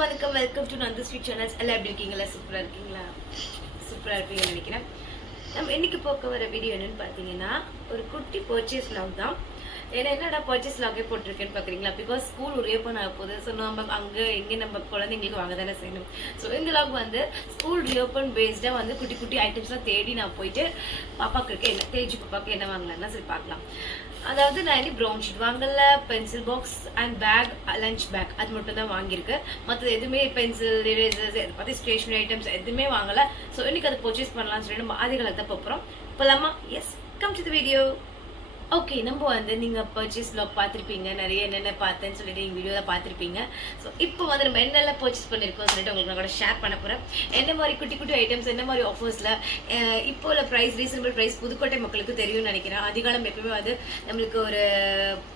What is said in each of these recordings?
வணக்கம் welcome to Nandhu sweet channels எல்லாம் எப்படி இருக்கீங்களா? சூப்பராக இருக்கீங்களா? சூப்பராக இருப்பீங்கன்னு நினைக்கிறேன். நம்ம இன்னைக்கு போக்க வர வீடியோ என்னென்னு பார்த்தீங்கன்னா ஒரு குட்டி பர்ச்சேஸ் லாக் தான். ஏன்னா என்னடா பர்ச்சேஸ் லாகே போட்டிருக்கேன்னு பார்க்குறீங்களா? பிகாஸ் ஸ்கூல் ரியோப்பன் ஆக போகுது. ஸோ நம்ம அங்கே எங்கே நம்ம குழந்தைங்களுக்கு வாங்க தானே செய்யணும். ஸோ இந்த லாக் வந்து ஸ்கூல் ரியோப்பன் பேஸ்டாக வந்து குட்டி குட்டி ஐட்டம்ஸ்லாம் தேடி நான் போயிட்டு பாப்பாக்கு இருக்க என்ன தேஜி பாப்பாவுக்கு என்ன வாங்கலாம்னா சரி பார்க்கலாம். அதாவது நான் இனி ப்ரௌன் ஷீட் வாங்கல pencil box and bag lunch bag அது மட்டும் தான் வாங்கியிருக்கேன் மற்றது எதுவுமே பென்சில் இரேசர்ஸ் பார்த்து ஸ்டேஷனரி ஐட்டம்ஸ் எதுவுமே வாங்கலை. ஸோ இன்னைக்கு அதை பர்ச்சேஸ் பண்ணலாம்னு சொல்லி நம்ம ஆதிகளை தான் போகிறோம் போலாமா? Yes come to the video okay நம்ம வந்து நீங்கள் பர்ச்சேஸ் ப்ளாக் பார்த்துருப்பீங்க. நிறைய என்னென்ன பார்த்தேன்னு சொல்லிட்டு எங்கள் வீடியோவில் பார்த்துருப்பீங்க. ஸோ இப்போ வந்து நம்ம என்னெல்லாம் பர்ச்சேஸ் பண்ணியிருக்கோம் சொல்லிட்டு உங்களுக்கு நான் கூட ஷேர் பண்ண போகிறேன் என்ன மாதிரி குட்டி குட்டி ஐட்டம்ஸ் என்ன மாதிரி ஆஃபர்ஸில் இப்போ உள்ள ப்ரைஸ் ரீசனபிள் ப்ரைஸ் புதுக்கோட்டை மக்களுக்கு தெரியும்னு நினைக்கிறேன். அதிகாலம் எப்பவுமே வந்து நம்மளுக்கு ஒரு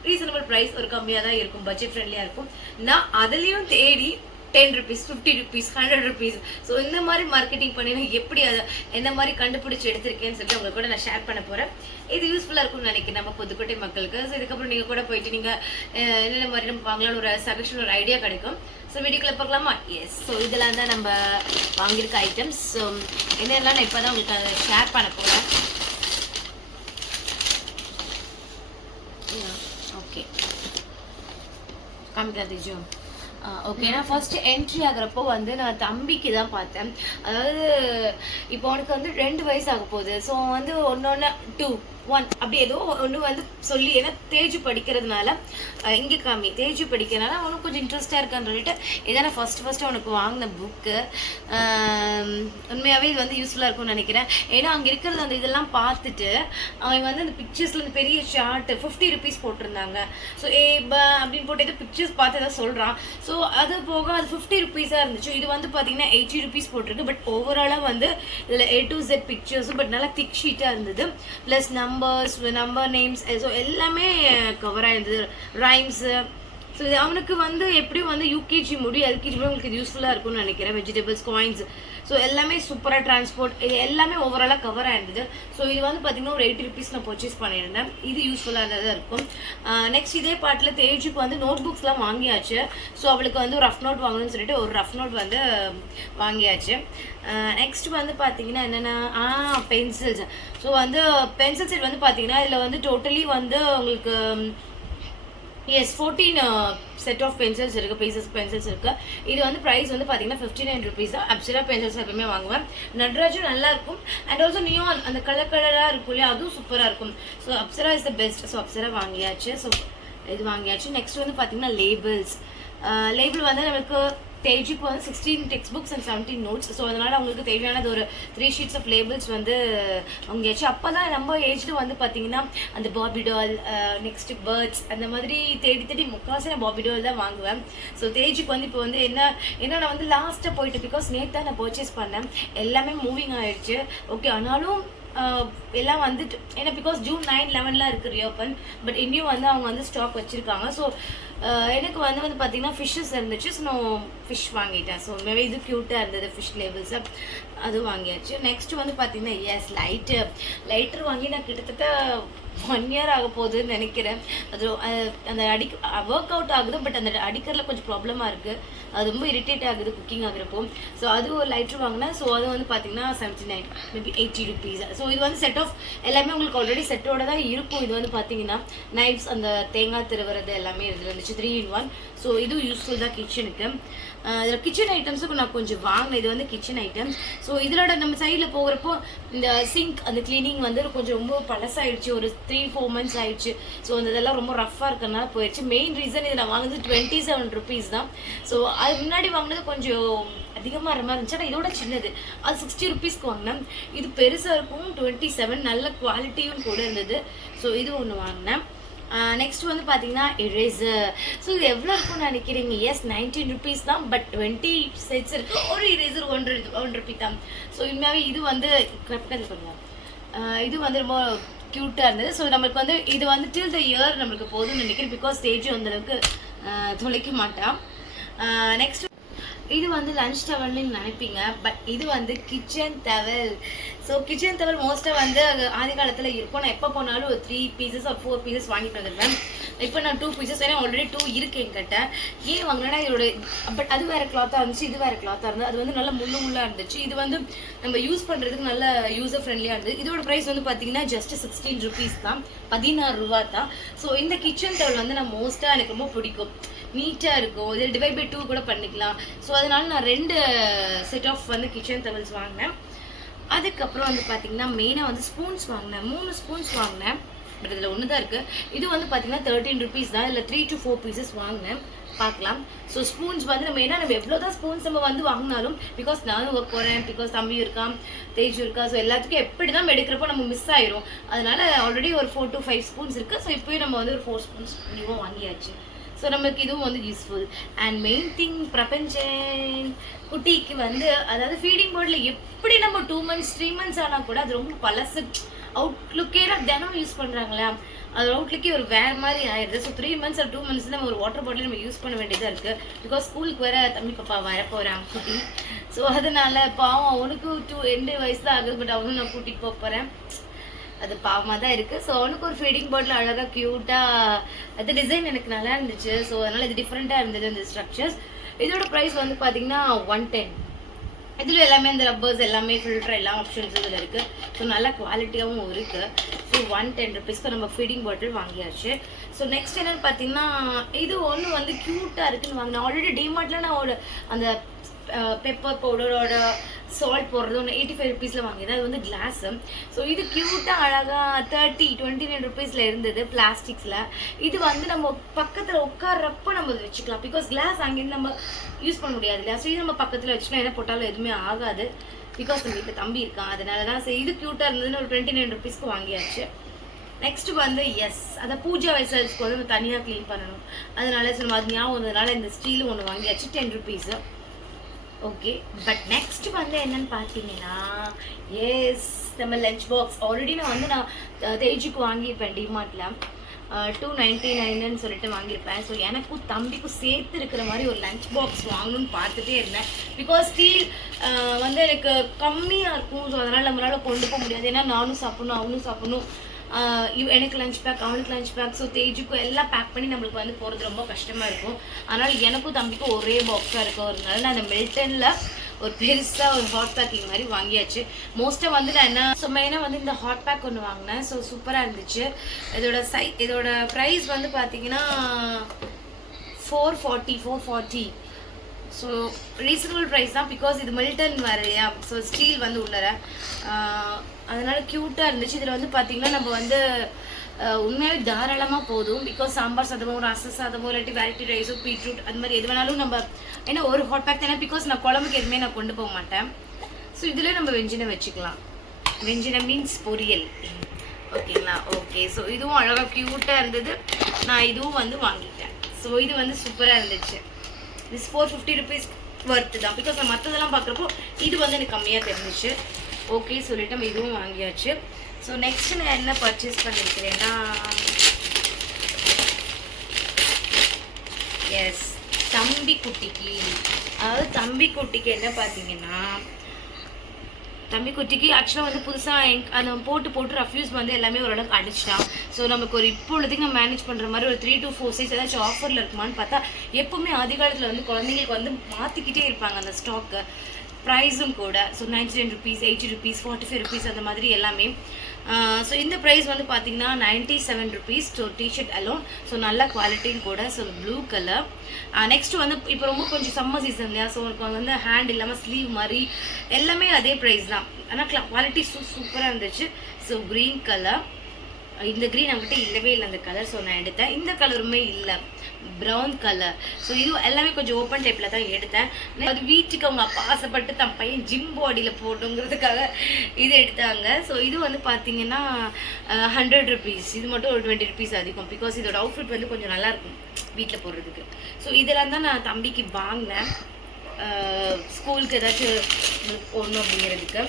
ரீசனபிள் ப்ரைஸ் ஒரு கம்மியாக தான் இருக்கும் பட்ஜெட் ஃப்ரெண்ட்லியாக இருக்கும். நான் அதுலேயும் தேடி ten rupees fifty rupees hundred rupees so இந்த மாதிரி மார்க்கெட்டிங் பண்ணி நான் எப்படி அதை எந்த மாதிரி கண்டுபிடிச்சி எடுத்திருக்கேன்னு சொல்லிட்டு உங்களுக்கு கூட நான் ஷேர் பண்ண போகிறேன் இது யூஸ்ஃபுல்லாக இருக்கும்னு நினைக்கிறேன் நம்ம புதுக்கோட்டை மக்களுக்கு. ஸோ இதுக்கப்புறம் நீங்கள் கூட போயிட்டு நீங்கள் என்னென்ன மாதிரி நம்ம வாங்கலாம்னு ஒரு சஜஷன் ஒரு ஐடியா கிடைக்கும். ஸோ வீடியோக்குள்ளே பார்க்கலாமா எஸ் ஸோ இதெல்லாம் தான் நம்ம வாங்கியிருக்க ஐட்டம்ஸ் ஸோ என்னெல்லாம் நான் இப்போ தான் உங்களுக்கு அதை ஷேர் பண்ண போகிறேன் ஓகே காமிக்கிறா ஓகே நான் ஃபர்ஸ்ட் என்ட்ரி ஆகுறப்போ வந்து நான் தம்பிக்கு தான் பார்த்தேன். அதாவது இப்போ உனக்கு வந்து ரெண்டு வயசு ஆக போகுது ஸோ வந்து ஒன்னொன்று டூ ஒன் அப்படி ஏதோ ஒன்று வந்து சொல்லி ஏன்னா தேஜு படிக்கிறதுனால இங்கே காமி தேஜு படிக்கிறதுனால அவனுக்கு கொஞ்சம் இன்ட்ரெஸ்டாக இருக்கான்னு சொல்லிட்டு இதான் நான் ஃபர்ஸ்ட் அவனுக்கு வாங்கின புக்கு உண்மையாகவே இது வந்து யூஸ்ஃபுல்லாக இருக்கும்னு நினைக்கிறேன். ஏன்னா அங்கே இருக்கிறது அந்த இதெல்லாம் பார்த்துட்டு அவன் வந்து அந்த பிக்சர்ஸில் இந்த பெரிய ஷார்ட் ஃபிஃப்டி ருபீஸ் போட்டிருந்தாங்க. ஸோ ஏ ப அப்படின்னு போட்டு ஏதோ பிக்சர்ஸ் பார்த்து ஏதோ சொல்கிறான் ஸோ அது போக அது ஃபிஃப்டி ருபீஸாக இருந்துச்சு. இது வந்து பார்த்தீங்கன்னா எயிட்டி ருபீஸ் போட்டிருக்கு. பட் ஓவராலாக வந்து இதில் ஏ டு செட் பிக்சர்ஸும் பட் நல்லா திக் ஷீட்டாக இருந்தது. Plus numbers number names so எல்லாமே கவர் ஆயிருந்தது. ரைம்ஸு ஸோ இது அவனுக்கு வந்து எப்படியும் வந்து யூகேஜி முடி எல்கேஜி முடி உங்களுக்கு இது யூஸ்ஃபுல்லாக இருக்கும்னு நினைக்கிறேன். வெஜிடபிள்ஸ் காயின்ஸ் ஸோ எல்லாமே சூப்பராக டிரான்ஸ்போர்ட் இது எல்லாமே ஓவராலாக கவர் ஆயிருந்தது. ஸோ இது வந்து பார்த்தீங்கன்னா ஒரு எயிட்டி ருபீஸ் நான் பர்ச்சேஸ் பண்ணியிருந்தேன். இது யூஸ்ஃபுல்லானதாக இருக்கும். நெக்ஸ்ட் இதே பாட்டில் தேஜுக்கு வந்து நோட் புக்ஸ்லாம் வாங்கியாச்சு. ஸோ அவளுக்கு வந்து ரஃப் நோட் வாங்கணும்னு சொல்லிட்டு ஒரு ரஃப் நோட் வந்து வாங்கியாச்சு. நெக்ஸ்ட் வந்து பார்த்தீங்கன்னா என்னென்னா ஆ பென்சில்ஸ் ஸோ வந்து பென்சில் செட் வந்து பார்த்தீங்கன்னா இதில் வந்து டோட்டலி வந்து உங்களுக்கு yes fourteen set of pencils இருக்கு பீசஸ் பென்சில்ஸ் இருக்கு. இது வந்து ப்ரைஸ் வந்து பார்த்தீங்கன்னா ஃபிஃப்டி நைன் ருபீஸ் தான் அப்சரா பென்சில்ஸ் எப்பவுமே வாங்குவேன். நட்ராஜும் நல்லா இருக்கும். அண்ட் ஆல்சோ நியான் அந்த கலர் கலராக இருக்கும் இல்லையா? அதுவும் சூப்பராக இருக்கும். So Apsara is the best so Apsara வாங்கியாச்சு. ஸோ இது வாங்கியாச்சு. நெக்ஸ்ட் வந்து பார்த்தீங்கன்னா லேபிள்ஸ் லேபிள் uh, வந்து நம்மளுக்கு தேஜுக்கு வந்து sixteen textbooks and seventeen notes so அதனால் அவங்களுக்கு தேவையானது ஒரு த்ரீ ஷீட்ஸ் ஆஃப் லேபிள்ஸ் வந்து வாங்கியாச்சு அப்போ தான் நம்ம ஏஜ்ல வந்து பார்த்தீங்கன்னா அந்த பாபி டால் நெக்ஸ்ட் பேர்ட்ஸ் அந்த மாதிரி தேடி தேடி முக்காசி நான் பாபி டால் தான் வாங்குவேன். ஸோ தேஜுக்கு வந்து இப்போ வந்து என்ன ஏன்னா நான் வந்து லாஸ்ட்டாக போயிட்டு பிகாஸ் நேற்று தான் நான் பர்ச்சேஸ் பண்ணேன் எல்லாமே மூவிங் ஆகிடுச்சு ஓகே ஆனாலும் uh, எல்லாம் வந்துட்டு ஏன்னா பிகாஸ் ஜூன் நைன் லெவன்லாம் இருக்குது ரியோப்பன் பட் இன்னும் வந்து அவங்க வந்து ஸ்டாக் வச்சுருக்காங்க. ஸோ எனக்கு வந்து வந்து பார்த்தீங்கன்னா ஃபிஷ்ஷஸ் இருந்துச்சு. ஸோ நான் ஃபிஷ் வாங்கிட்டேன். ஸோ உண்மையாகவே இது க்யூட்டாக இருந்தது ஃபிஷ் லேபிள்ஸை அது வாங்கியாச்சு. நெக்ஸ்ட் வந்து பார்த்தீங்கன்னா எஸ் லைட்டு லைட்டர் வாங்கி நான் கிட்டத்தட்ட ஒன் இயர் ஆக போகுதுன்னு நினைக்கிறேன். அது அந்த அடிக்க ஒர்க் அவுட் ஆகுது பட் அந்த அடிக்கிறதுல கொஞ்சம் ப்ராப்ளமாக இருக்குது அது ரொம்ப இரிட்டேட் ஆகுது குக்கிங் ஆகுறப்போ. ஸோ அது ஒரு லைட்ரு வாங்கினேன் ஸோ அது வந்து பார்த்தீங்கன்னா seventy nine maybe eighty rupees so இது வந்து செட் ஆஃப் எல்லாமே உங்களுக்கு ஆல்ரெடி செட்டோட தான் இருக்கும். இது வந்து பார்த்தீங்கன்னா நைஃப்ஸ் அந்த தேங்காய் திருவுறது எல்லாமே இதில் இருந்துச்சு. த்ரீ இன் ஒன் ஸோ இதுவும் யூஸ்ஃபுல் தான் கிச்சனுக்கு இதில் கிச்சன் ஐட்டம்ஸுக்கு நான் கொஞ்சம் வாங்கினேன். இது வந்து கிச்சன் ஐட்டம்ஸ் ஸோ ஸோ இதோட நம்ம சைடில் போகிறப்போ இந்த சிங்க் அந்த க்ளீனிங் வந்து கொஞ்சம் ரொம்ப பழசாயிடுச்சு. ஒரு த்ரீ ஃபோர் மந்த்ஸ் ஆயிடுச்சு. ஸோ அந்த இதெல்லாம் ரொம்ப ரஃப்பாக இருக்கனால போயிடுச்சு மெயின் ரீசன் இதில் நான் வாங்கினது டுவெண்ட்டி செவன் ருபீஸ் தான். ஸோ அது முன்னாடி வாங்கினது கொஞ்சம் அதிகமாக இருக்க மாதிரி இருந்துச்சு. ஆனால் இதோட சின்னது. அது சிக்ஸ்டி ருபீஸ்க்கு வாங்கினேன். இது பெருசாக இருக்கும். டுவெண்ட்டி செவன் நல்ல குவாலிட்டியும் கூட இருந்தது. ஸோ இது ஒன்று வாங்கினேன். நெக்ஸ்ட் வந்து பார்த்தீங்கன்னா எரேசர் ஸோ இது எவ்வளோ இருக்கும்னு நினைக்கிறீங்க? எஸ் நைன்டீன் ருபீஸ் தான் பட் டுவெண்ட்டி செட்ஸ் இருக்கு. ஒரு எரேசர் ஒன் ஒன் ருபி தான். ஸோ உண்மையாகவே இது வந்து கரெக்டாக பண்ணுங்க. இது வந்து ரொம்ப க்யூட்டாக இருந்தது. ஸோ நம்மளுக்கு வந்து இது வந்து டில் த இயர் நம்மளுக்கு போதும்னு நினைக்கிறேன் பிகாஸ் ஸ்டேஜ் அந்த அளவுக்கு மாட்டான். நெக்ஸ்ட் இது வந்து லஞ்ச் டவல்னு நினைப்பீங்க பட் இது வந்து kitchen towel so kitchen towel மோஸ்ட்டாக வந்து ஆதி காலத்தில் இருக்கும் நான் எப்போ போனாலும் ஒரு த்ரீ பீசஸ் ஒரு ஃபோர் பீசஸ் வாங்கிட்டு வந்துடுவேன் இப்போ நான் டூ பீசஸ் ஏன்னா ஆல்ரெடி டூ இருக்கு என்கிட்ட. ஏன் வாங்கினா இதோட பட் அது வேறு கிளாத்தாக இருந்துச்சு இது வேறு கிளாத்தாக இருந்தது. அது வந்து நல்ல முள்ளு முள்ளாக இருந்துச்சு. இது வந்து நம்ம யூஸ் பண்ணுறதுக்கு நல்ல யூசர் ஃப்ரெண்ட்லியாக இருந்தது. இதோட ப்ரைஸ் வந்து பார்த்தீங்கன்னா ஜஸ்ட் சிக்ஸ்டீன் ருபீஸ் தான். பதினாறு ரூபா தான். ஸோ இந்த கிச்சன் டவல் வந்து நான் மோஸ்ட்டாக எனக்கு ரொம்ப பிடிக்கும். நீட்டாக இருக்கும். இதில் டிவைட் பை டூ கூட பண்ணிக்கலாம். ஸோ அதனால நான் ரெண்டு செட் ஆஃப் வந்து கிச்சன் டவல்ஸ் வாங்கினேன். அதுக்கப்புறம் வந்து பார்த்தீங்கன்னா மெயினாக வந்து ஸ்பூன்ஸ் வாங்கினேன். மூணு ஸ்பூன்ஸ் வாங்கினேன். பட் இதில் ஒன்று தான் இருக்குது இது வந்து பார்த்தீங்கன்னா தேர்ட்டின் ருபீஸ் தான். இல்லை த்ரீ டு ஃபோர் பீசஸ் வாங்கினேன். பார்க்கலாம். ஸோ ஸ்பூன்ஸ் வந்து நம்ம ஏன்னா நம்ம எவ்வளோ தான் ஸ்பூன்ஸ் நம்ம வந்து வாங்கினாலும் பிகாஸ் நானும் ஒர்க் போகிறேன் பிகாஸ் தம்பி இருக்கான் தேஜ் இருக்கா ஸோ எல்லாத்துக்கும் எப்படி தான் எடுக்கிறப்போ நம்ம மிஸ் ஆயிரும். அதனால ஆல்ரெடி ஒரு ஃபோர் டு ஃபைவ் ஸ்பூன்ஸ் இருக்குது ஸோ இப்போயும் நம்ம வந்து ஒரு ஃபோர் ஸ்பூன்ஸ் நியூவாக வாங்கியாச்சு. ஸோ நமக்கு இதுவும் வந்து useful and main thing Prabanjan குட்டிக்கு வந்து அதாவது ஃபீடிங் போர்டில் எப்படி நம்ம டூ மந்த்ஸ் த்ரீ மந்த்ஸ் ஆனால் கூட அது ரொம்ப பழசு. அவுட்லுக்கே தினம் யூஸ் பண்ணுறாங்களா அது அவுட்லுக்கே ஒரு வேறு மாதிரி ஆயிடுது so three months or two months நம்ம ஒரு வாட்டர் பாட்டில் நம்ம யூஸ் பண்ண வேண்டியதாக இருக்குது பிகாஸ் ஸ்கூலுக்கு வேற தம்பி பாப்பா வர போகிறாங்க குட்டி ஸோ அதனால் பாவம் அவனுக்கு டூ ரெண்டு வயசு தான் ஆகுது. பட் அவனும் நான் கூட்டிகிட்டு போக போகிறேன் அது பாவமாக தான் இருக்குது ஸோ அவனுக்கு ஒரு ஃபீடிங் பாட்டில் அழகாக க்யூட்டாக அது டிசைன் எனக்கு நல்லா இருந்துச்சு. ஸோ அதனால் இது டிஃப்ரெண்ட்டாக இருந்தது அந்த ஸ்ட்ரக்சர்ஸ் இதோட ப்ரைஸ் வந்து பார்த்தீங்கன்னா ஒன் டென் இதில் எல்லாமே இந்த ரப்பர்ஸ் எல்லாமே ஃபில்டர் எல்லா ஆப்ஷன்ஸ் இதில் இருக்குது ஸோ நல்ல குவாலிட்டியாகவும் இருக்குது ஸோ ஒன் டென் ருபீஸ்க்கு நம்ம ஃபீடிங் பாட்டில் வாங்கியாச்சு. ஸோ நெக்ஸ்ட் என்னென்னு பார்த்தீங்கன்னா இது ஒன்று வந்து க்யூட்டாக இருக்குன்னு வாங்கினேன். ஆல்ரெடி டிமார்ட்டில் நான் ஒரு அந்த பெப்பர் பவுடரோட சால்ட் போடுறது ஒன்று எயிட்டி ஃபைவ் ருபீஸில் வாங்கினேன் அது வந்து கிளாஸு ஸோ இது க்யூட்டாக அழகாக தேர்ட்டி டுவெண்ட்டி நைன் ருபீஸில் இருந்தது பிளாஸ்டிக்ஸில் இது வந்து நம்ம பக்கத்தில் உட்கார்றப்ப நம்ம வச்சுக்கலாம். பிகாஸ் கிளாஸ் அங்கேருந்து நம்ம யூஸ் பண்ண முடியாது இல்லையா? ஸோ இது நம்ம பக்கத்தில் வச்சுக்கலாம் என்ன போட்டாலும் எதுவுமே ஆகாது. பிகாஸ் நம்ம வீட்டில் தம்பி இருக்கான். அதனால தான் சரி இது க்யூட்டாக இருந்ததுன்னு ஒரு டுவெண்ட்டி நைன் ருபீஸ்க்கு வாங்கியாச்சு. நெக்ஸ்ட் வந்து எஸ் அதை பூஜா வெசல்ஸ்க்கு வந்து நம்ம தனியாக க்ளீன் பண்ணணும். அதனால சரி நம்ம அது ஞாபகம் வந்ததுனால இந்த ஸ்டீலும் ஒன்று வாங்கியாச்சு. Ten rupees okay but next வந்து என்னன்னு பார்த்தீங்கன்னா எஸ் நம்ம லஞ்ச் பாக்ஸ் ஆல்ரெடி நான் வந்து நான் தேஜுக்கு வாங்கியிருப்பேன் டிமார்ட்டில் டூ நைன்டி நைனுன்னு சொல்லிட்டு வாங்கியிருப்பேன். ஸோ எனக்கும் தம்பிக்கும் சேர்த்து இருக்கிற மாதிரி ஒரு லஞ்ச் பாக்ஸ் வாங்கணும்னு பார்த்துட்டே இருந்தேன். பிகாஸ் ஸ்டீல் வந்து எனக்கு கம்மியாக இருக்கும். ஸோ அதனால் நம்மளால் கொண்டு போக முடியாது. ஏன்னா நானும் சாப்பிடணும் அவனும் சாப்பிடணும். எனக்கு லஞ்ச் பேக் அவனுக்கு லஞ்ச் பேக் ஸோ தேஜுக்கும் எல்லாம் பேக் பண்ணி நம்மளுக்கு வந்து போகிறது ரொம்ப கஷ்டமாக இருக்கும். அதனால் எனக்கும் தம்பிக்கும் ஒரே பாக்ஸாக இருக்கும். அதனால நான் அந்த மில்டனில் ஒரு பெருசாக ஒரு ஹாட் பேக்கிங் மாதிரி வாங்கியாச்சு. மோஸ்ட்டாக வந்து நான் என்ன ஸோ மெயினாக வந்து இந்த ஹாட் பேக் ஒன்று வாங்கினேன். ஸோ சூப்பராக இருந்துச்சு. இதோட சை இதோட ப்ரைஸ் வந்து பார்த்தீங்கன்னா four forty four forty so reasonable price தான் பிகாஸ் இது மில்டன் வேறு இல்லையா? ஸோ ஸ்டீல் வந்து உள்ளர. அதனால் க்யூட்டாக இருந்துச்சு. இதில் வந்து பார்த்தீங்கன்னா நம்ம வந்து உண்மையாகவே தாராளமாக போதும். பிகாஸ் சாம்பார் சாதமோ ரச சாதமோ இல்லாட்டி வெரைட்டி ரைஸோ பீட்ரூட் அது மாதிரி எது வேணாலும் நம்ம ஏன்னா ஒரு ஹாட் பேக் தானே? பிகாஸ் நான் குழம்புக்கு எதுவுமே நான் கொண்டு போக மாட்டேன். ஸோ இதில் நம்ம வெஞ்சினம் வச்சுக்கலாம். வெஞ்சினம் மீன்ஸ் பொரியல். ஓகேங்களா ஓகே ஸோ இதுவும் அழகாக க்யூட்டாக இருந்தது. நான் இதுவும் வந்து வாங்கிட்டேன். ஸோ இது வந்து சூப்பராக இருந்துச்சு. This four fifty rupees worth தான். பிகாஸ் நான் மற்றதெல்லாம் பார்க்குறப்போ இது வந்து எனக்கு கம்மியாக தெரிஞ்சிச்சு. ஓகே சொல்லிட்டு நம்ம இதுவும் வாங்கியாச்சு. ஸோ நெக்ஸ்ட் நான் என்ன பர்ச்சேஸ் பண்ணியிருக்கிறேன்னா எஸ் தம்பி குட்டிக்கு அதாவது தம்பி குட்டிக்கு என்ன பார்த்தீங்கன்னா தம்பி குட்டிக்கு ஆக்சுவலாக வந்து புதுசாக அந்த போட்டு போட்டு ரஃப்யூஸ் வந்து எல்லாமே ஓரளவுக்கு அடிச்சிட்டான் ஸோ நமக்கு ஒரு இப்பொழுதுக்கு நம்ம மேனேஜ் பண்ணுற மாதிரி ஒரு த்ரீ டு ஃபோர் சைஸ் ஏதாச்சும் ஆஃபரில் இருக்குமான்னு பார்த்தா எப்பவுமே அதிகாலத்தில் வந்து குழந்தைங்களுக்கு வந்து மாற்றிக்கிட்டே இருப்பாங்க அந்த ஸ்டாக்கு ப்ரைஸும் கூட so ninety nine rupees eighty rupees forty five rupees அந்த மாதிரி எல்லாமே. ஸோ இந்த ப்ரைஸ் வந்து பார்த்தீங்கன்னா ninety seven rupees so T-shirt alone so நல்ல குவாலிட்டியும் கூட ஸோ ப்ளூ கலர் நெக்ஸ்ட் வந்து இப்போ ரொம்ப கொஞ்சம் சம்மர் சீசன் இல்லையா? ஸோ உங்களுக்கு வந்து ஹேண்ட் இல்லாமல் ஸ்லீவ் மாதிரி எல்லாமே அதே ப்ரைஸ் தான். ஆனால் குவாலிட்டி சூ சூப்பராக இருந்துச்சு. ஸோ க்ரீன் கலர் இந்த க்ரீன் நம்மகிட்ட இல்லவே இல்லை அந்த கலர் ஸோ நான் எடுத்தேன். இந்த கலருமே இல்லை. ப்ரௌன் கலர் ஸோ இது எல்லாமே கொஞ்சம் ஓப்பன் டைப்பில் தான் எடுத்தேன். அது வீட்டுக்கு அவங்க அப்பா ஆசைப்பட்டு தன் பையன் ஜிம் பாடியில் போடணுங்கிறதுக்காக இது எடுத்தாங்க. ஸோ இது வந்து பார்த்தீங்கன்னா ஹண்ட்ரட் ருபீஸ் இது மட்டும் ஒரு டுவெண்ட்டி ருபீஸ் அதிகம் பிகாஸ் இதோட அவுட்ஃபிட் வந்து கொஞ்சம் நல்லா இருக்கும் வீட்டில் போடுறதுக்கு. ஸோ இதெல்லாம் தான் நான் தம்பிக்கு வாங்கினேன். ஸ்கூலுக்கு ஏதாச்சும் போடணும் அப்படிங்கிறதுக்கு.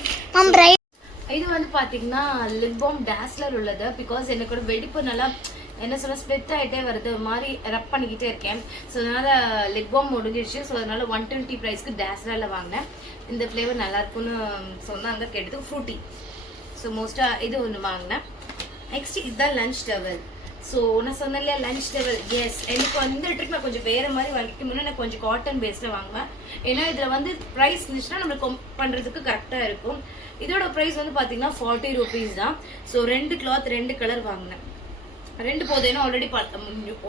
இது வந்து பார்த்தீங்கன்னா லிப் பாம் டேஸ்லர் உள்ளது பிகாஸ் எனக்கு கூட வெடிப்பு நல்லா என்ன சொல்ல ஸ்ப்ளிட் ஆகிட்டே வருது. ஒரு மாதிரி ரப் பண்ணிக்கிட்டே இருக்கேன். ஸோ அதனால் லிப் பாம் முடிஞ்சிருச்சு. ஸோ அதனால் ஒன் டுவெண்ட்டி ப்ரைஸ்க்கு டேஸ்லரில் வாங்கினேன். இந்த ஃப்ளேவர் நல்லாயிருக்குன்னு சொன்னாங்க. கேட்டது ஃப்ரூட்டி ஸோ மோஸ்ட்டாக இது ஒன்று வாங்கினேன். நெக்ஸ்ட் இதுதான் லஞ்ச் டவல் ஸோ நான் சொன்னேன் இல்லையா லஞ்ச் டேபிள் எஸ் எனக்கு வந்து ட்ரிக் நான் கொஞ்சம் வேறு மாதிரி வாங்கிக்கணும்னா நான் கொஞ்சம் காட்டன் பேஸில் வாங்குவேன். ஏன்னா இதில் வந்து ப்ரைஸ் இருந்துச்சுன்னா நம்மளுக்கு பண்ணுறதுக்கு கரெக்டாக இருக்கும். இதோட ப்ரைஸ் வந்து பார்த்தீங்கன்னா ஃபார்ட்டி ருபீஸ் தான். ஸோ ரெண்டு கிளாத் ரெண்டு கலர் வாங்கினேன். ரெண்டு போதும் ஆல்ரெடி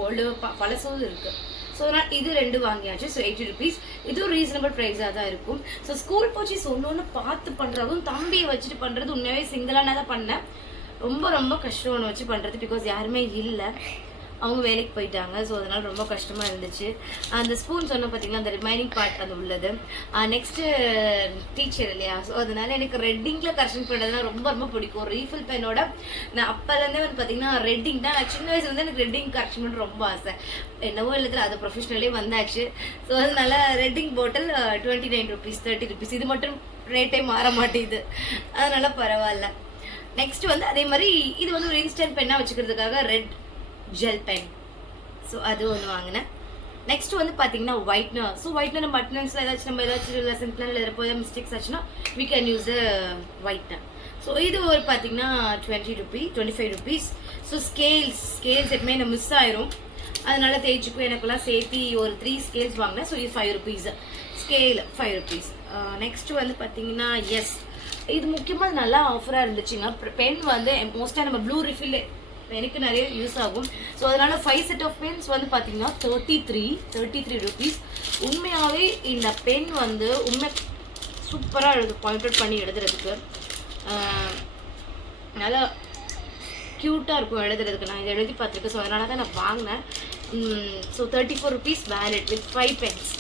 ஓல்டு பழசும் இருக்குது ஸோ நான் இது ரெண்டு வாங்கியாச்சு. ஸோ எயிட்டி ருபீஸ் இதுவும் ரீசனபிள் ப்ரைஸாக தான் இருக்கும். ஸோ ஸ்கூல் பர்ச்சேஸ் ஒன்று ஒன்று பார்த்து பண்ணுறதும் தம்பியை வச்சுட்டு பண்ணுறது உண்மையாகவே சிங்கிளான தான் பண்ணேன். ரொம்ப ரொம்ப கஷ்டம் ஒன்று வச்சு பண்ணுறது பிகாஸ் யாருமே இல்லை. அவங்க வேலைக்கு போயிட்டாங்க. ஸோ அதனால ரொம்ப கஷ்டமாக இருந்துச்சு. அந்த ஸ்பூன் சொன்ன பார்த்தீங்கன்னா அந்த ரிமைனிங் பார்ட் அது உள்ளது. நெக்ஸ்ட்டு டீச்சர் இல்லையா? ஸோ அதனால எனக்கு ரெட்டிங்கில் கரெக்ஷன் பண்ணுறதுனா ரொம்ப ரொம்ப பிடிக்கும். ரீஃபில் பென்னோட நான் அப்போலேருந்தே வந்து பார்த்தீங்கன்னா ரெட்டிங் தான். நான் சின்ன வயசுலேருந்து எனக்கு ரெட்டிங் கரெக்ஷன் பண்ண ரொம்ப ஆசை. என்னவோ இல்லை அது ப்ரொஃபஷனலே வந்தாச்சு. ஸோ அதனால red ink bottle twenty nine rupees thirty rupees இது மட்டும் ரேட்டே மாற மாட்டேங்குது. அதனால பரவாயில்ல. நெக்ஸ்ட் வந்து அதே மாதிரி இது வந்து ஒரு இன்ஸ்டன்ட் பென்னாக வச்சுக்கிறதுக்காக ரெட் ஜெல் பென் ஸோ அது ஒன்று வாங்கினேன். நெக்ஸ்ட் வந்து பார்த்தீங்கன்னா ஒயிட்னர் ஸோ ஒயிட்னர் நம்ம அட்டனன்ஸில் ஏதாச்சும் நம்ம ஏதாச்சும் இல்லை சிம்பிளாக எழுதுறப்போ ஏதாவது மிஸ்டேக்ஸ் ஆச்சுன்னா we can use whitener so இது ஒரு பார்த்தீங்கன்னா twenty rupee twenty five rupees so scales scales எப்பவுமே எனக்கு மிஸ் ஆயிரும். அதனால தேய்ச்சிக்கும் எனக்கெல்லாம் சேர்த்து ஒரு த்ரீ ஸ்கேல்ஸ் வாங்கினேன். ஸோ இது five rupees scale five rupees next வந்து பார்த்தீங்கன்னா எஸ் இது முக்கியமாக நல்லா ஆஃபராக இருந்துச்சுங்க. பென் வந்து மோஸ்ட்டாக நம்ம ப்ளூ ரிஃபில் எனக்கு நிறைய யூஸ் ஆகும். ஸோ அதனால் ஃபைவ் செட் ஆஃப் பென்ஸ் வந்து பார்த்தீங்கன்னா thirty three thirty three rupees உண்மையாகவே இந்த பென் வந்து உண்மை சூப்பராக எழுது பாயிண்ட் அவுட் பண்ணி எழுதுறதுக்கு. நல்லா க்யூட்டாக இருக்கும் எழுதுறதுக்கு. நான் இதை எழுதி பார்த்துருக்கேன். ஸோ அதனால தான் நான் வாங்கினேன். So thirty four rupees wallet with five pens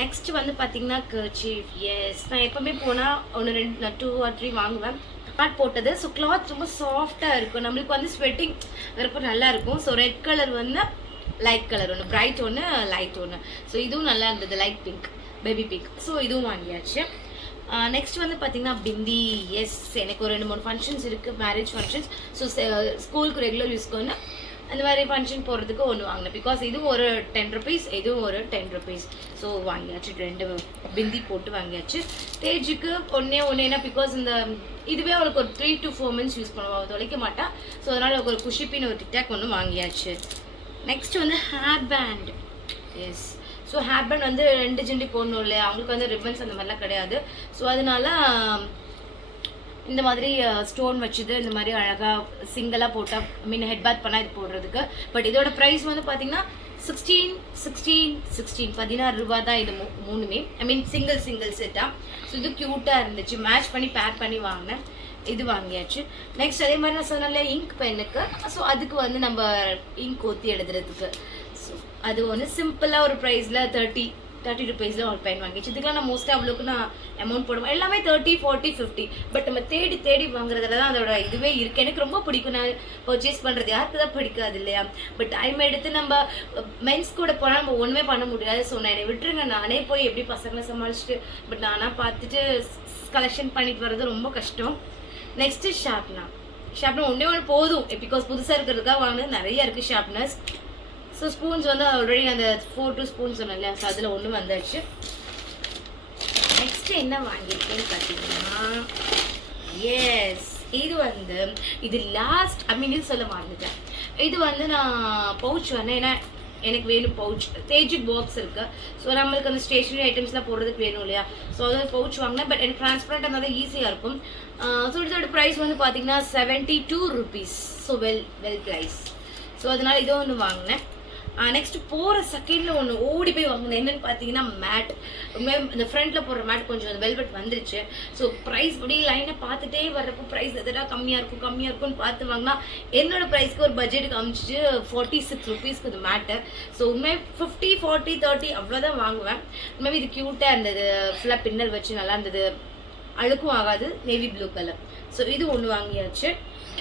next வந்து பார்த்தீங்கன்னா கர்ச்சீஃப் எஸ் நான் எப்போவுமே போனால் ஒன்று ரெண்டு நான் டூ ஆர் த்ரீ வாங்குவேன். பேட் போட்டது. ஸோ கிளாத் ரொம்ப சாஃப்டாக இருக்கும். நம்மளுக்கு வந்து ஸ்வெட்டிங் வரப்போ நல்லா இருக்கும். ஸோ ரெட் கலர் வந்து லைட் கலர் ஒன்று பிரைட் ஒன்று லைட் ஒன்று ஸோ இதுவும் நல்லா இருந்தது. Light pink baby pink so இதுவும் வாங்கியாச்சு. நெக்ஸ்ட் வந்து பார்த்தீங்கன்னா பிந்தி எஸ் எனக்கு ஒரு ரெண்டு மூணு ஃபங்க்ஷன்ஸ் இருக்குது மேரேஜ் ஃபங்க்ஷன்ஸ் ஸோ ஸ்கூலுக்கு ரெகுலர் யூஸ்க்கு வந்து அந்த மாதிரி ஃபங்க்ஷன் போகிறதுக்கு ஒன்று வாங்கினேன். பிகாஸ் இதுவும் ஒரு டென் ருபீஸ் இதுவும் ஒரு டென் ருபீஸ் ஸோ வாங்கியாச்சு. ரெண்டு பிந்தி போட்டு வாங்கியாச்சு. தேஜுக்கு ஒன்றே ஒன்று ஏன்னா பிகாஸ் இந்த இதுவே அவளுக்கு ஒரு three to four months use பண்ணுவோம் அவள் தொலைக்க மாட்டா. ஸோ அதனால் அவளுக்கு ஒரு குஷிப்பின்னு ஒரு டிக்டாக் ஒன்று வாங்கியாச்சு. நெக்ஸ்ட் வந்து hair bands so hair band வந்து ரெண்டு ஜிண்டி போடணும் இல்லையா? அவங்களுக்கு வந்து ரிப்பன்ஸ் அந்த மாதிரிலாம் கிடையாது. ஸோ அதனால இந்த மாதிரி ஸ்டோன் வச்சுது இந்த மாதிரி அழகாக சிங்கிளாக போட்டால் மீன் ஹெட் பேத் பண்ணால் இது போடுறதுக்கு. பட் இதோட ப்ரைஸ் வந்து பார்த்தீங்கன்னா சிக்ஸ்டீன் சிக்ஸ்டீன் சிக்ஸ்டீன் பதினாறு ரூபா தான் இது மூ- மூணுமே. ஐ மீன் சிங்கிள் சிங்கிள் செட்டாக ஸோ இது க்யூட்டாக இருந்துச்சு. மேட்ச் பண்ணி பேக் பண்ணி வாங்கினேன் இது வாங்கியாச்சு. நெக்ஸ்ட் அதே மாதிரி நான் சொன்னல இங்க் பென்னுக்கு ஸோ அதுக்கு வந்து நம்ம இங்க் ஊற்றி எழுதுறதுக்கு ஸோ அது ஒன்று சிம்பிளாக ஒரு ப்ரைஸில் தேர்ட்டி தேர்ட்டி ருபீஸில் ஒரு பெயின் வாங்கிச்சு இதுக்கெலாம் நான் மோஸ்ட்டாக அவ்வளோக்கு நான் அமௌண்ட் போடுவேன். எல்லாமே தேர்ட்டி ஃபார்ட்டி ஃபிஃப்டி பட் நம்ம தேடி தேடி வாங்குறதுல தான் அதோட இதுவே இருக்குது எனக்கு ரொம்ப பிடிக்கும். நான் பர்ச்சேஸ் பண்ணுறது யாருக்கு தான் பிடிக்காது இல்லையா? பட் டைம் எடுத்து நம்ம மென்ஸ் கூட போனால் நம்ம ஒன்றுமே பண்ண முடியாது. ஸோ நான் என்னை விட்டுருங்க. நானே போய் எப்படி பசங்களை சமாளிச்சுட்டு பட் நானாக பார்த்துட்டு கலெக்ஷன் பண்ணிட்டு வர்றது ரொம்ப கஷ்டம். நெக்ஸ்ட்டு ஷார்ப்னா ஷார்ப்னர் ஒன்றே ஒன்று போதும். பிகாஸ் புதுசாக இருக்கிறதுக்காக வாங்கினது நிறைய இருக்குது ஷார்ப்னஸ் ஸோ ஸ்பூன்ஸ் வந்து ஆல்ரெடி அந்த ஃபோர் டூ ஸ்பூன்ஸ் சொன்னேன் இல்லையா ஸோ அதில் ஒன்று வந்தாச்சு. நெக்ஸ்ட் என்ன வாங்கியிருக்கேன்னு பார்த்தீங்கன்னா எஸ் இது வந்து இது லாஸ்ட் ஐ மீன் சொல்ல மறந்துட்டேன். இது வந்து நான் பவுச் வந்து ஏன்னா எனக்கு வேணும் பவுச் தேஜிக் பாக்ஸ் இருக்குது ஸோ நம்மளுக்கு அந்த ஸ்டேஷனரி ஐட்டம்ஸ்லாம் போடுறதுக்கு வேணும் இல்லையா? ஸோ அது பவுச் வாங்கினேன் பட் எனக்கு ட்ரான்ஸ்பரண்ட் அந்த ஈஸியாக இருக்கும். ஸோ இதோட ப்ரைஸ் வந்து பார்த்தீங்கன்னா seventy two rupees so well well price so அதனால் இதை ஒன்று வாங்கினேன். நெக்ஸ்ட் போகிற செகண்டில் ஒன்று ஓடி போய் வாங்கினேன் என்னன்னு பார்த்தீங்கன்னா மேட் இந்த ஃப்ரண்ட்டில் போடுற மேட் கொஞ்சம் வெல்வெட் வந்துருச்சு. ஸோ ப்ரைஸ் படி லைனை பார்த்துட்டே வர்றப்போ ப்ரைஸ் எதனா கம்மியாக இருக்கும் கம்மியாக இருக்கும்னு பார்த்து வாங்கினா என்னோட ப்ரைஸ்க்கு ஒரு பட்ஜெட் காமிச்சிச்சு ஃபார்ட்டி சிக்ஸ் ருபீஸ்க்கு இந்த மேட்டு ஸோ உண்மை ஃபிஃப்டி ஃபார்ட்டி தேர்ட்டி அவ்வளோதான் வாங்குவேன். உண்மையாக இது க்யூட்டாக இருந்தது. ஃபுல்லாக பின்னல் வச்சு நல்லா இருந்தது. அழுக்கும் ஆகாது. நேவி ப்ளூ கலர் ஸோ இது ஒன்று வாங்கியாச்சு.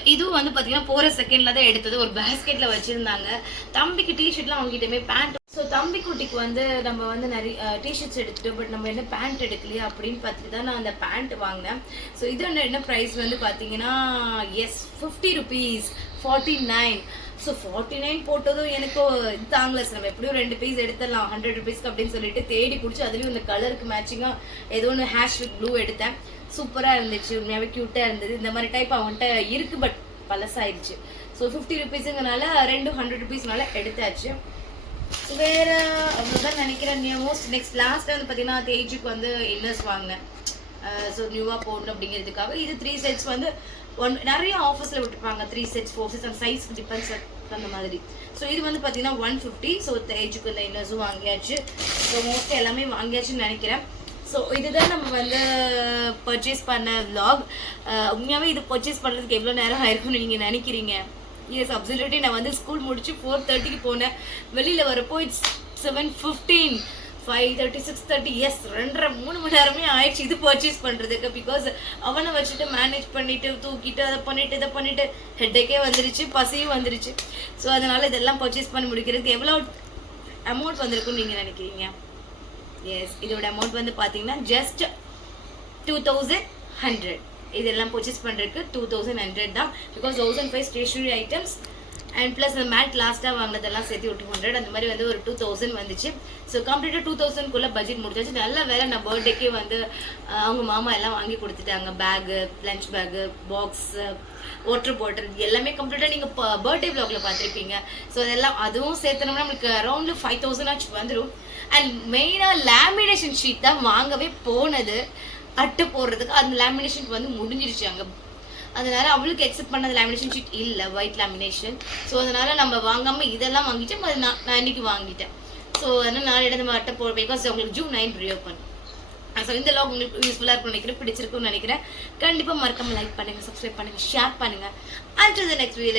இதுவும் வந்து பார்த்தீங்கன்னா போகிற செகண்டில் தான் எடுத்தது. ஒரு பேஸ்கெட்டில் வச்சுருந்தாங்க. தம்பிக்கு டிஷர்ட்லாம் வாங்கிட்டோமே பேண்ட் ஸோ தம்பி குட்டிக்கு வந்து நம்ம வந்து நிறைய டிஷர்ட்ஸ் எடுத்துட்டோம் பட் நம்ம என்ன பேண்ட் எடுக்கலையா அப்படின்னு பார்த்துட்டு தான் நான் அந்த பேண்ட் வாங்கினேன். ஸோ இது என்ன ப்ரைஸ் வந்து பார்த்தீங்கன்னா S fifty rupees forty nine so forty nine போட்டதும் எனக்கு இது தாங்கல சார் நம்ம எப்படியும் ரெண்டு பீஸ் எடுத்துடலாம் ஹண்ட்ரட் ருபீஸ்க்கு அப்படின்னு சொல்லிட்டு தேடி பிடிச்சி அதுலேயும் இந்த கலருக்கு மேட்சிங்காக ஏதோ ஒன்று ஹேஷ் வித் ப்ளூ எடுத்தேன். சூப்பராக இருந்துச்சு உண்மையாகவே க்யூட்டாக இருந்தது. இந்த மாதிரி டைப் அவன்கிட்ட இருக்குது பட் பழசாயிடுச்சு. ஸோ ஃபிஃப்டி ருபீஸுங்கனால ரெண்டு ஹண்ட்ரட் ருபீஸ்னால எடுத்தாச்சு. வேற அவ்வளோதான் நினைக்கிறேன் மோஸ்ட் நெக்ஸ்ட் லாஸ்ட் வந்து பார்த்தீங்கன்னா தேஜுக்கு வந்து இன்னர்ஸ் வாங்கினேன். ஸோ நியூவாக போடணும் அப்படிங்கிறதுக்காக. இது த்ரீ செட்ஸ் வந்து ஒன் நிறைய ஆஃபர்ஸில் விட்டுருப்பாங்க. த்ரீ செட்ஸ் ஃபோர் செட்ஸ் அந்த சைஸ் டிபெண்ட்ஸ் அந்த மாதிரி. ஸோ இது வந்து பார்த்தீங்கன்னா ஒன் ஃபிஃப்டி ஸோ தேஜுக்கு இந்த இன்னர்ஸும் வாங்கியாச்சு. ஸோ மோஸ்ட்லி எல்லாமே வாங்கியாச்சுன்னு நினைக்கிறேன். ஸோ இதுதான் நம்ம வந்து பர்ச்சேஸ் பண்ண vlog. உண்மையாகவே இது பர்ச்சேஸ் பண்ணுறதுக்கு எவ்வளோ நேரம் ஆயிருக்கும்னு நீங்கள் நினைக்கிறீங்க? எஸ் அப்சல்யூட்லி நான் வந்து ஸ்கூல் முடிச்சு ஃபோர் தேர்ட்டிக்கு போனேன். வெளியில் வரப்போ it's seven fifteen five thirty six thirty S ரெண்டரை மூணு மணி நேரமே ஆயிடுச்சு இது பர்ச்சேஸ் பண்ணுறதுக்கு பிகாஸ் அவனை வச்சுட்டு மேனேஜ் பண்ணிட்டு தூக்கிட்டு அதை பண்ணிட்டு இதை பண்ணிட்டு ஹெட்டேக்கே வந்துருச்சு பசியும் வந்துருச்சு. ஸோ அதனால இதெல்லாம் பர்ச்சேஸ் பண்ணி முடிக்கிறதுக்கு எவ்வளோ அமௌண்ட் வந்திருக்குன்னு நீங்கள் நினைக்கிறீங்க? எஸ் இதோட அமௌண்ட் வந்து பார்த்தீங்கன்னா ஜஸ்ட் டூ தௌசண்ட் ஹண்ட்ரட் இதெல்லாம் பர்ச்சேஸ் பண்ணுறதுக்கு டூ தௌசண்ட் ஹண்ட்ரட் தான். Because thousand five stationery items and plus அந்த மேட் லாஸ்ட்டாக வாங்கினதெல்லாம் சேர்த்து ஒரு டூ ஹண்ட்ரட் அந்த மாதிரி வந்து ஒரு டூ தௌசண்ட் வந்துச்சு. ஸோ கம்ப்ளீட்டாக டூ தௌசண்ட்குள்ளே பட்ஜெட் முடிச்சாச்சு நல்ல வேலை நான் பர்த்டேக்கே வந்து அவங்க மாமா எல்லாம் வாங்கி கொடுத்துட்டாங்க. Bag lunch bag box water bottle எல்லாமே கம்ப்ளீட்டாக நீங்கள் பர்த்டே வ்ளாகில் பார்த்துருப்பீங்க. ஸோ அதெல்லாம் அதுவும் சேர்த்தனோம்னா நம்மளுக்கு அரௌண்ட் ஃபைவ் தௌசண்ட் ஆச்சு வந்துடும் அண்ட் மெயினாக லேமினேஷன் ஷீட் தான் வாங்கவே போனது. அட்டை போடுறதுக்கு அந்த லேமினேஷன் வந்து முடிஞ்சிருச்சு அங்கே. அதனால அவளுக்கு எக்ஸெப்ட் அந்த லேமினேஷன் ஷீட் இல்லை ஒயிட் லேமினேஷன் ஸோ அதனால நம்ம வாங்காமல் இதெல்லாம் வாங்கிட்டோம். அது நான் நான் இன்னைக்கு வாங்கிட்டேன். ஸோ அதனால் நாளையிட நம்ம அட்டை போட பிகாஸ் உங்களுக்கு ஜூன் நைன் ரியோப்பன் ஸோ இந்த லாக் உங்களுக்கு யூஸ்ஃபுல்லாக இருக்கும்னு நினைக்கிறேன். பிடிச்சிருக்கும்னு நினைக்கிறேன். கண்டிப்பாக மறக்காமல் லைக் பண்ணுங்கள் சப்ஸ்கிரைப் பண்ணுங்கள் ஷேர் பண்ணுங்க. And the next video